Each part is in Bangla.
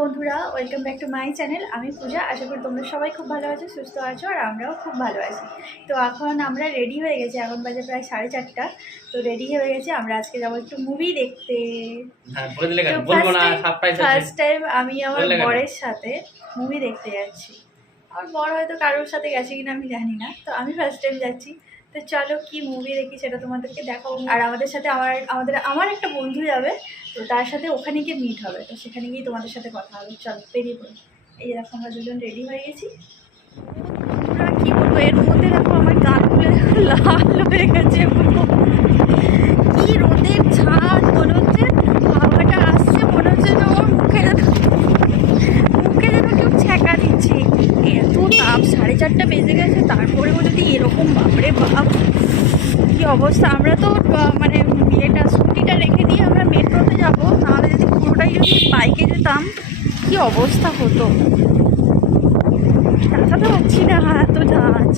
বন্ধুরা, welcome back to my channel. আমি পূজা। আশা করি তোমরা সবাই খুব ভালো আছো, সুস্থ আছো, আর আমরাও খুব ভালো আছি। তো এখন আমরা রেডি হয়ে গেছি, এখন বাজে প্রায় 4:30। তো রেডি হয়ে গেছি, আমরা আজকে যাবো একটু মুভি দেখতে। ফার্স্ট টাইম আমি আমার বরের সাথে মুভি দেখতে যাচ্ছি। আমার বর হয়তো কারোর সাথে গেছে কিনা আমি জানি না, তো আমি ফার্স্ট টাইম যাচ্ছি। তো চলো কি মুভি দেখি সেটা তোমাদেরকে দেখাবো। আর আমাদের সাথে আমার একটা বন্ধু যাবে, তো তার সাথে ওখানে গিয়ে মিট হবে, তো সেখানে গিয়ে তোমাদের সাথে কথা হবে। চলো বেরিয়ে পড়ি। এই যে দেখো আমরা দুজন রেডি হয়ে গেছি। কি বলবো, এর মধ্যে দেখো আমার গালগুলো লাল হয়ে গেছে। কি রোদের ঝাঁজ, মনে হচ্ছে হাওয়াটা আসছে, মনে হচ্ছে না ওর মুখে যেন কেউ ছ্যাঁকা দিচ্ছে। এত তাপ, 4:30 বেজে গেছে, তারপরেও যদি এরকম, বাপরে বাপ কি অবস্থা। আমরা তো মানে স্কুটিটা রেখে দিয়ে আমরা মেট্রোতে যাবো, নাহলে যদি পুরোটাই যদি বাইকে যেতাম কি অবস্থা হতো। তাকাতে পারছি না, এত ঝাঁজ।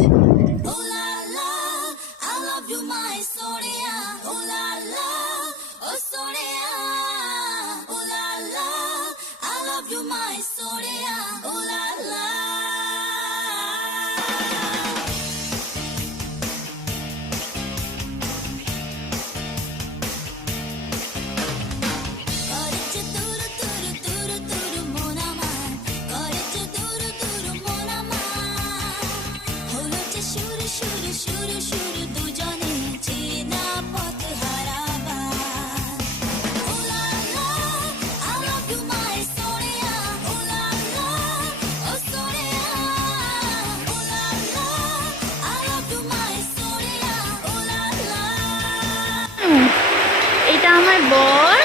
এটা আমার বর।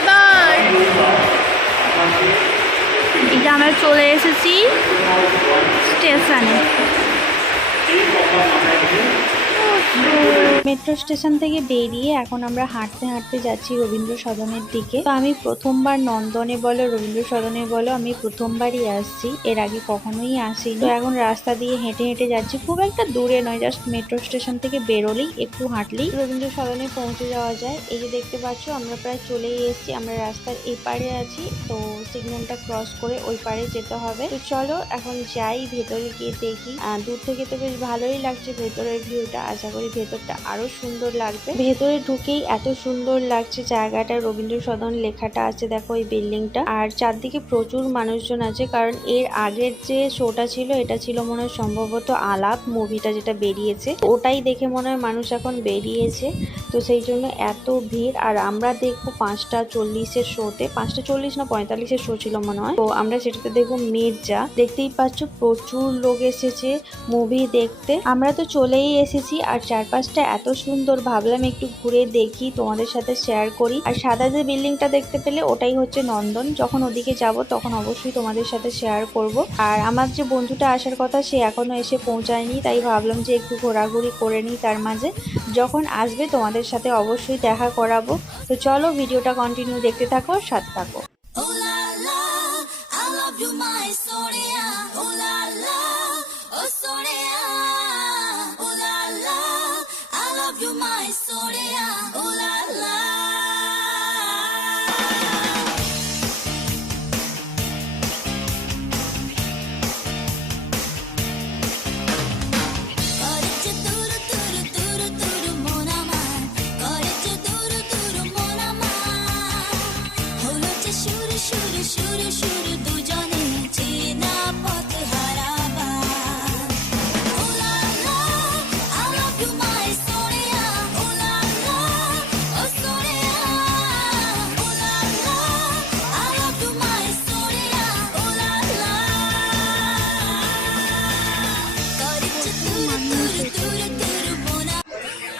এবার এটা আমরা চলে এসেছি স্টেশনে। মেট্রো স্টেশন থেকে বেরিয়ে এখন আমরা হাঁটতে হাঁটতে যাচ্ছি রবীন্দ্র সদনের দিকে। তো আমি প্রথমবার নন্দনে বলো, রবীন্দ্র সদনে বলো, আমি প্রথমবারই আসছি, এর আগে কখনোই আসিনি। তো এখন রাস্তা দিয়ে হেঁটে হেঁটে যাচ্ছি, খুব একটা দূরে নয়, জাস্ট মেট্রো স্টেশন থেকে বেরোলেই, একটু হাঁটলেই রবীন্দ্র সদনে পৌঁছে যাওয়া যায়। এই যে দেখতে পাচ্ছ আমরা প্রায় চলেই এসেছি, আমরা রাস্তার এপারে আছি। তো সিগন্যালটা ক্রস করে ওই পারে যেতে হবে। তো চলো এখন যাই, ভেতরে গিয়ে দেখি। দূর থেকে তো বেশ ভালোই লাগছে ভেতরের ভিউটা, আশা করি ভেতরটা আরো সুন্দর লাগবে। ভেতরে ঢুকেই এত সুন্দর লাগছে জায়গাটা, রবীন্দ্র সদন লেখাটা আছে দেখো এই বিল্ডিংটা। আর চারদিকে প্রচুর মানুষজন আছে, কারণ এর আগের যে শোটা ছিল এটা ছিল মনে হয় সম্ভবত আলাপ মুভিটা যেটা বেরিয়েছে, ওটাই দেখে মনে হয় মানুষ এখন বেরিয়েছে। তো সেই জন্য এত ভিড়। আর আমরা দেখবো 5:40 শোতে, 5:40 না 45 শো ছিল মনে হয়। তো আমরা সেটাতে দেখবো মির্জা। দেখতেই পাচ্ছ প্রচুর লোক এসেছে মুভি দেখতে। আমরা তো চলেই এসেছি, আর চারপাশটা এত সুন্দর, ভাবলাম একটু ঘুরে দেখি, তোমাদের সাথে শেয়ার করি। আর সাদা যে বিল্ডিংটা দেখতে পেলে ওটাই হচ্ছে নন্দন। যখন ওদিকে যাব তখন অবশ্যই তোমাদের সাথে শেয়ার করব। আর আমার যে বন্ধুটা আসার কথা সে এখনো এসে পৌঁছায়নি, তাই ভাবলাম যে একটু ঘোরাঘুরি করে নিই তার মাঝে। যখন আসবে তোমাদের সাথে অবশ্যই দেখা করাবো। তো চলো ভিডিওটা কন্টিনিউ দেখতে থাকো, সাথে থাকো।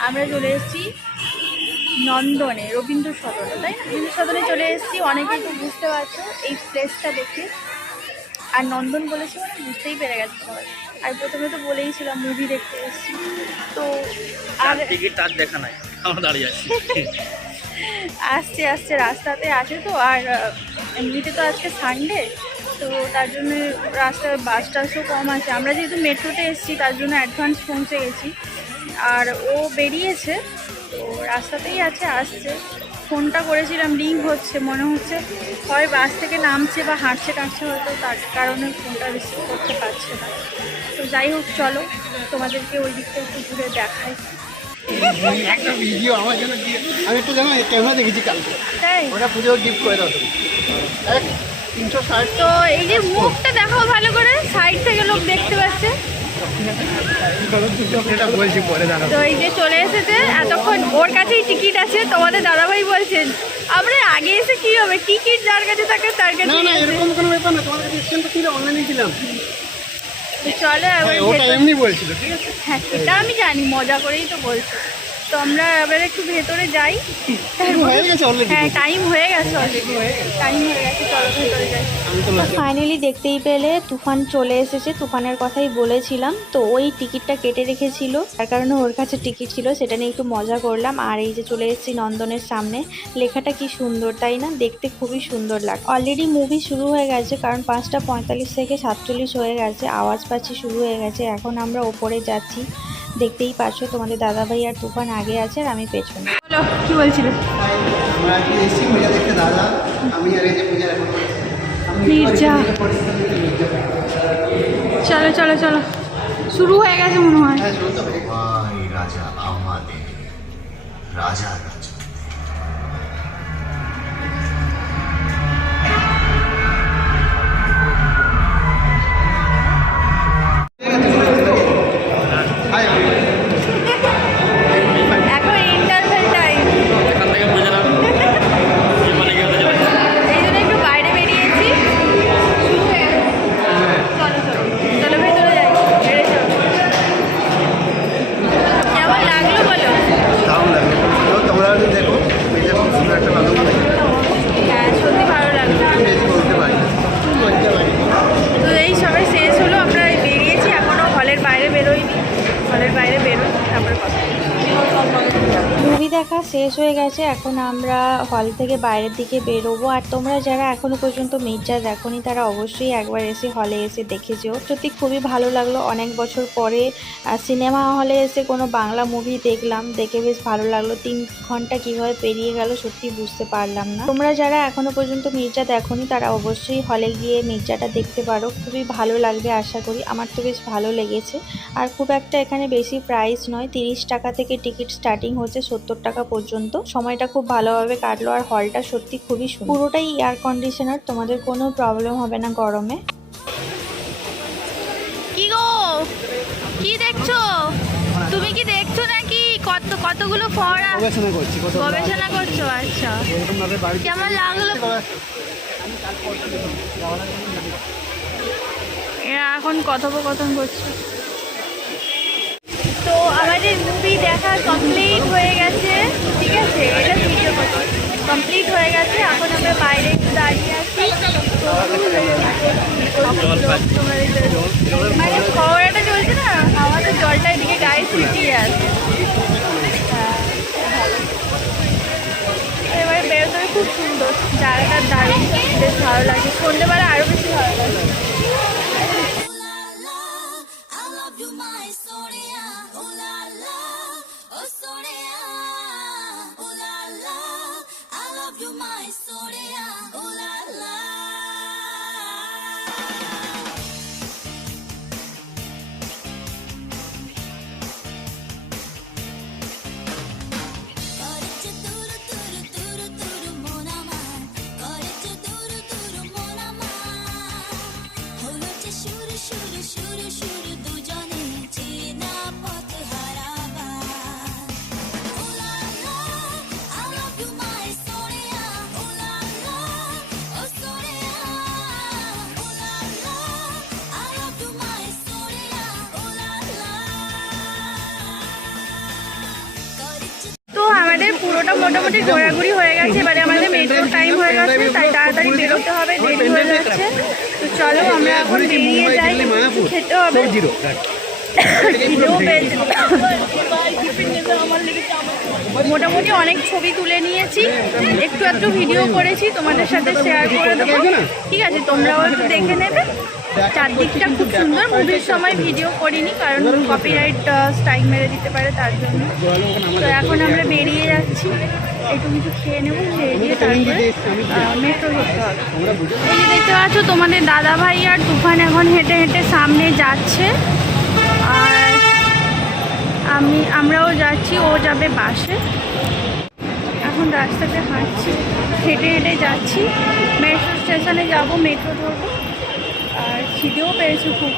আমরা চলে এসেছি নন্দনে, রবীন্দ্র সদনে, তাই না? রবীন্দ্র সদনে চলে এসেছি। অনেকেই তো বুঝতে পারছো এই প্লেসটা দেখে। আর নন্দন বলেছি মানে বুঝতেই পেরে গেছে সবাই। আর প্রথমে তো বলেইছিলাম মুভি দেখতে এসেছি। তো আর টিকিট তার দেখা নাই, আমরা দাঁড়িয়ে আছি। আসছে আসছে রাস্তাতে আছে তো। আর এমনিতে তো আজকে সানডে, তো তার জন্য রাস্তায় বাস টাসও কম আছে। আমরা যেহেতু মেট্রোতে এসেছি তার জন্য অ্যাডভান্স পৌঁছে গেছি। আর ও বেরিয়েছে, তো রাস্তাতেই আছে, আসছে। ফোনটা করেছিলাম, রিং হচ্ছে, মনে হচ্ছে হয় বাস থেকে নামছে বা হাঁটছে টাঁটছে, হয়তো তার কারণে ফোনটা রিসিভ করতে পারছে না। তো যাই হোক, চলো তোমাদেরকে ওই দিকটা একটু ঘুরে দেখাই। একটা ভিডিও আমার জন্য দিয়ে, আমি একটু জানো ক্যামেরা দেখেছি কালকে, তাই ওটা পুজো গিফট করে দাও তুমি। 360। তো এই যে মুখটা দেখাও ভালো করে, সাইড থেকে লোক দেখতে পাচ্ছে। এটা বলছি পরে দাঁড়াবো। তো এই যে চলে এসেছে, এতক্ষণ ওর কাছেই টিকিট আছে। তোমাদের দাদাভাই বলছেন আমরা আগে এসে কি হবে, টিকিট যার কাছে থাকে তার কাছে। না না, এরকম কোনো ব্যাপার না, তোমার কাছে স্ক্যান তো ছিল, অনলাইনে ছিলাম। চলো এবার ওটা এমনি বলছিল, ঠিক আছে। হ্যাঁ সেটা আমি জানি, মজা করেই তো বলছি। তো আমরা এবার একটু ভেতরে যাই। হয়ে গেছে অলরেডি। হ্যাঁ টাইম হয়ে গেছে অলরেডি, টাইম হয়ে গেছে, চলো ভেতরে যাই। ফাইনালি দেখতেই পেলে তুফান চলে এসেছে। তুফানের কথাই বলেছিলাম, তো ওই টিকিটটা কেটে রেখেছিল, তার কারণে ওর কাছে টিকিট ছিল, সেটা নিয়ে একটু মজা করলাম। আর এই যে চলে এসেছি নন্দনের সামনে। লেখাটা কি সুন্দর তাই না, দেখতে খুবই সুন্দর লাগে। অলরেডি মুভি শুরু হয়ে গেছে, কারণ 5:45 থেকে 47 হয়ে গেছে, আওয়াজ পাচ্ছি শুরু হয়ে গেছে। এখন আমরা ওপরে যাচ্ছি, দেখতেই পাচ্ছ। তোমাদের দাদাভাই আর তুফান আগে আছে আর আমি পেছনে। বলো কি বলছিলে? আমরা কি এসি পূজা দেখতে, দাদা আমি আর এই যে পূজা এখন মির্জা। চলো চলো চলো, শুরু হয়ে গেছে মনে হয়। হ্যাঁ শুনতে হবে। ভাই রাজা আমাদের রাজা রাজা এখন ইন্টারভেল টাইম, এই জন্য একটু বাইরে বেরিয়েছি। শুরু হয়ে গেছে। চলো চলো চলো ভেতরে যাই, বেড়ে চলো। কেমন লাগলো বলো? দারুণ লাগবে। তোমরা দেখো, এই যে খুব সুন্দর একটা বাগান লাগে। হ্যাঁ সত্যি ভালো লাগলো। বেশি বলতে পারি, বলতে পারি। তো এই সবে শেষ হলো, আমরা বেরিয়েছি, এখনও হলের বাইরে বেরোইনি। হলের বাইরে বেরোই তারপরে কথা। মুভি দেখা শেষ হয়ে গেছে, এখন আমরা হল থেকে বাইরের দিকে বেরোবো। আর তোমরা যারা এখনো পর্যন্ত মির্জা দেখোনি তারা অবশ্যই একবার এসে হলে এসে দেখে যেও। সত্যি খুবই ভালো লাগলো, অনেক বছর পরে সিনেমা হলে এসে কোনো বাংলা মুভি দেখলাম, দেখে বেশ ভালো লাগলো। 3 ঘন্টা কিভাবে পেরিয়ে গেল সত্যি বুঝতে পারলাম না। তোমরা যারা এখনো পর্যন্ত মির্জা দেখোনি তারা অবশ্যই হলে গিয়ে মির্জাটা দেখতে পারো, খুবই ভালো লাগবে আশা করি। আমার তো বেশ ভালো লেগেছে। আর খুব একটা এখানে বেশি প্রাইস নয়, 30 টাকা থেকে টিকিট স্টার্টিং হচ্ছে 70 টাকা পর্যন্ত। সময়টা খুব ভালোভাবে কাটলো। আর হলটা সত্যি খুবই সুন্দর, পুরোটাই এয়ার কন্ডিশনার, তোমাদের কোনো প্রবলেম হবে না গরমে। কি গো, কি দেখছো? তুমি কি দেখছো নাকি কতগুলো ফোয়ারা গবেষণা করছি, কত গবেষণা করছো? আচ্ছা, এরকম ভাবে বাড়ি কেমন লাগলো? এরা এখন কথোপকথন করছে। তো আমাদের মুভি দেখা কমপ্লিট হয়ে গেছে, ঠিক আছে, এটা ভিডিও কমপ্লিট হয়ে গেছে। এখন আমরা বাইরে একটু দাঁড়িয়ে আছি। মানে খবরটা চলছে না, আমাদের জলটা এদিকে গায়ে ছিটিয়ে আছে। এবারে বেরোতে খুব সুন্দর, জায়গাটা দারুণ, বেশ ভালো লাগে। সন্ধ্যেবেলা আরও বেশি ভালো লাগে। তো আমাদের পুরোটা মোটামুটি ঘোরাঘুরি হয়ে গেছে, এবারে আমাদের মেট্রো টাইম হয়ে গেছে, তাই তাড়াতাড়ি বেরোতে হবে, দেরি হয়ে যাচ্ছে। তো চলো আমরা এখন বেরিয়ে যাই, কিছু খেতে হবে। ভিডিও পেয়েছে। মোটামুটি অনেক ছবি তুলে নিয়েছি, একটু একটু ভিডিও করেছি, তোমাদের সাথে শেয়ার করে দেবো, ঠিক আছে? তোমরাও একটু দেখে নেবে। চারদিকটা খুব সুন্দর। মুভির সময় ভিডিও করিনি কারণ কপিরাইট স্ট্রাইক মেরে দিতে পারে, তার জন্য। তো এখন আমরা বেরিয়ে যাচ্ছি, একটু কিছু খেয়ে নেবো, খেয়ে দিয়ে তারপরে মেট্রো ধরতে হবে। এই যে দেখতে পাচ্ছ, তোমাদের দাদা ভাই আর তুফান এখন হেঁটে হেঁটে সামনে যাচ্ছে, আর আমরাও যাচ্ছি, ও যাবে বাসে। এখন রাস্তাতে হাঁটছি, হেঁটে হেঁটে যাচ্ছি, মেট্রো স্টেশনে যাব, মেট্রো ধরবো। আর খিদেও পেয়েছে, খুব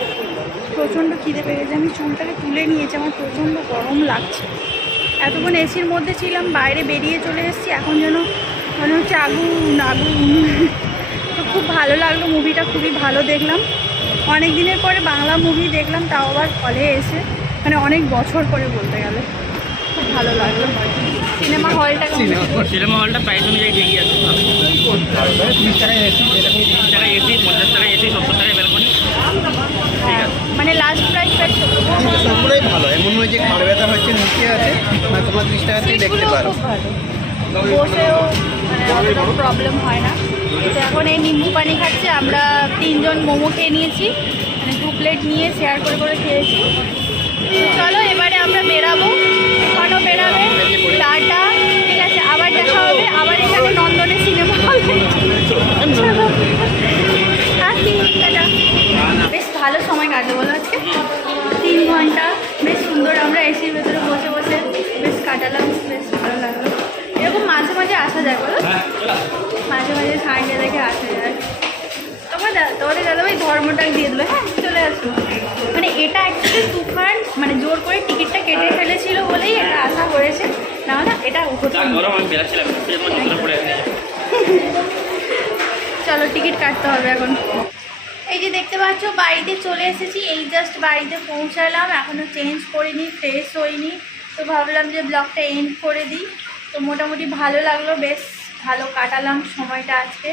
প্রচণ্ড খিদে পেয়েছে। আমি চুলটাকে তুলে নিয়েছি, আমার প্রচণ্ড গরম লাগছে। এতক্ষণ এসির মধ্যে ছিলাম, বাইরে বেরিয়ে চলে এসেছি, এখন যেন মনে হচ্ছে আগুন আগুন। তো খুব ভালো লাগলো, মুভিটা খুবই ভালো দেখলাম। অনেক দিনের পরে বাংলা মুভি দেখলাম, তাও আবার হলে এসে, মানে অনেক বছর পরে বলতে গেলে। খুব ভালো লাগলো। সিনেমা হলটা সিনেমা হলটা প্রাইস অনুযায়ী ঠিকই আছে। 30 টাকায় এসি, এরকম 30 টাকায় এসি, 50 টাকায় এসি, 70 টাকায় ব্যালকনি। ঠিক আছে, মানে লাস্ট প্রাইসটা কিন্তু সবগুলোই ভালো, এমন নয় যে খাড় ব্যথা হচ্ছে, নিচে আছে, মানে তোমার 30 টাকা থেকে দেখতে সিটগুলো পারো। খুব ভালো, বসেও মানে অতটা প্রবলেম হয় না। তো এখন এই নিম্বু পানি খাচ্ছে, আমরা 3 জন মোমো খেয়ে নিয়েছি, মানে 2 প্লেট নিয়ে শেয়ার করে করে খেয়েছি। তো চলো এবারে আমরা বেরাবো, এখনও বেরাবে। টাটা, ঠিক আছে, আবার দেখা হবে, আবার এখানে নন্দনে সিনেমা হলে। বেশ ভালো সময় কাটলো বলো আজকে, 3 ঘন্টা বেশ সুন্দর। আমরা এসির ভেতরে বসে বসে বেশ কাটালাম, বেশ ভালো লাগলো। এরকম মাঝে মাঝে আসা যায় বলো, মাঝে মাঝে সানডে দেখে আসা যায়। তোমাদের দাদা ওই ধর্মটা দিয়ে দিল, হ্যাঁ চলে আসো। মানে এটা অ্যাকচুয়ালি তুফান মানে জোর করে টিকিটটা কেটে ফেলেছিল বলেই এটা আসা হয়েছে, না না এটা হতো না। গরম আমি বেরাচ্ছিলাম, পড়ে চলো টিকিট কাটতে হবে এখন। এই যে দেখতে পাচ্ছ বাড়িতে চলে এসেছি, এই জাস্ট বাড়িতে পৌঁছালাম, এখনও চেঞ্জ করিনি, ফ্রেশ হইনি। তো ভাবলাম যে ব্লগটা এন্ড করে দিই। তো মোটামুটি ভালো লাগলো, বেশ ভালো কাটালাম সময়টা আজকে।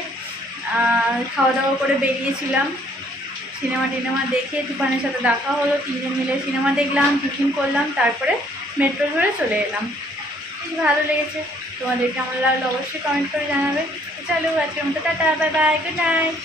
খাওয়া দাওয়া করে বেরিয়েছিলাম, সিনেমা টিনেমা দেখে তুফানের সাথে দেখা হলো, 3 জন মিলে সিনেমা দেখলাম, টিফিন করলাম, তারপরে মেট্রো ধরে চলে এলাম। বেশ ভালো লেগেছে। তোমাদের কেমন লাগলো অবশ্যই কমেন্ট করে জানাবে। চলো আজকের মতো tata, bye bye, good night.